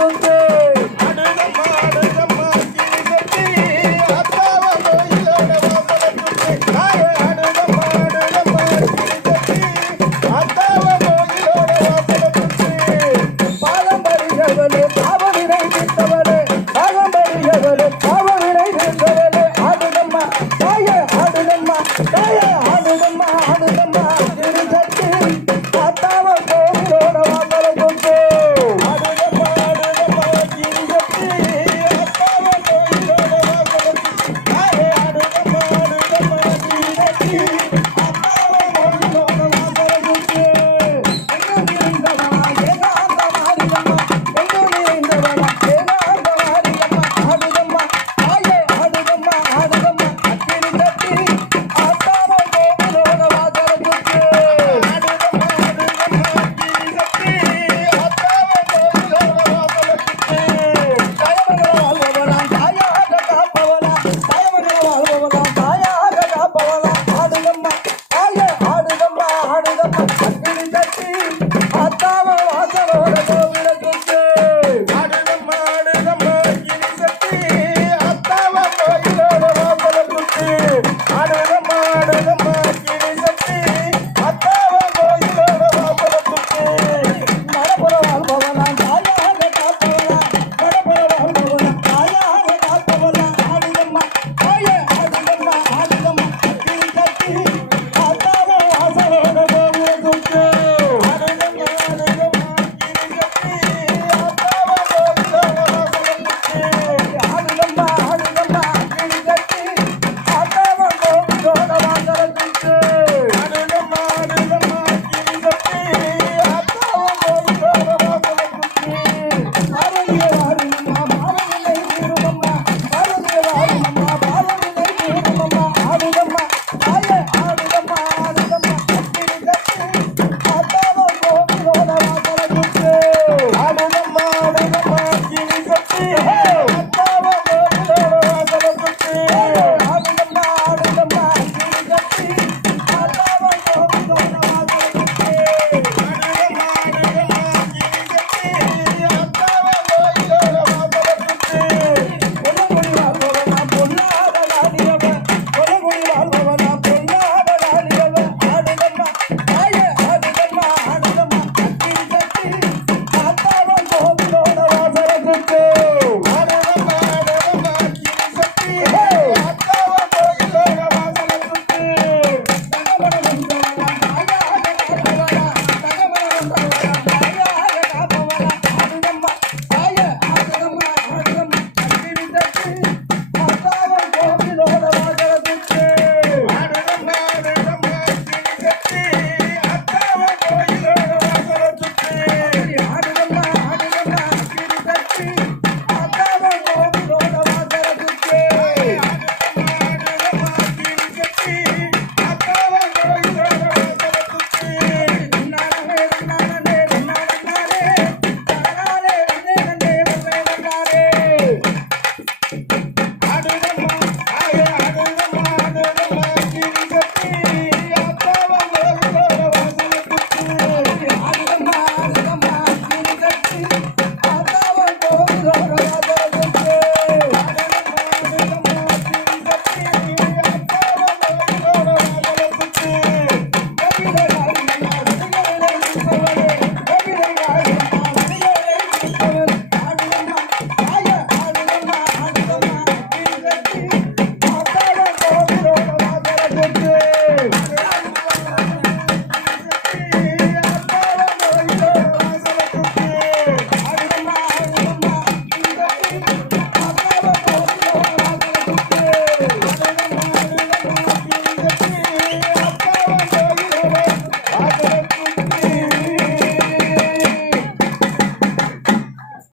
Welcome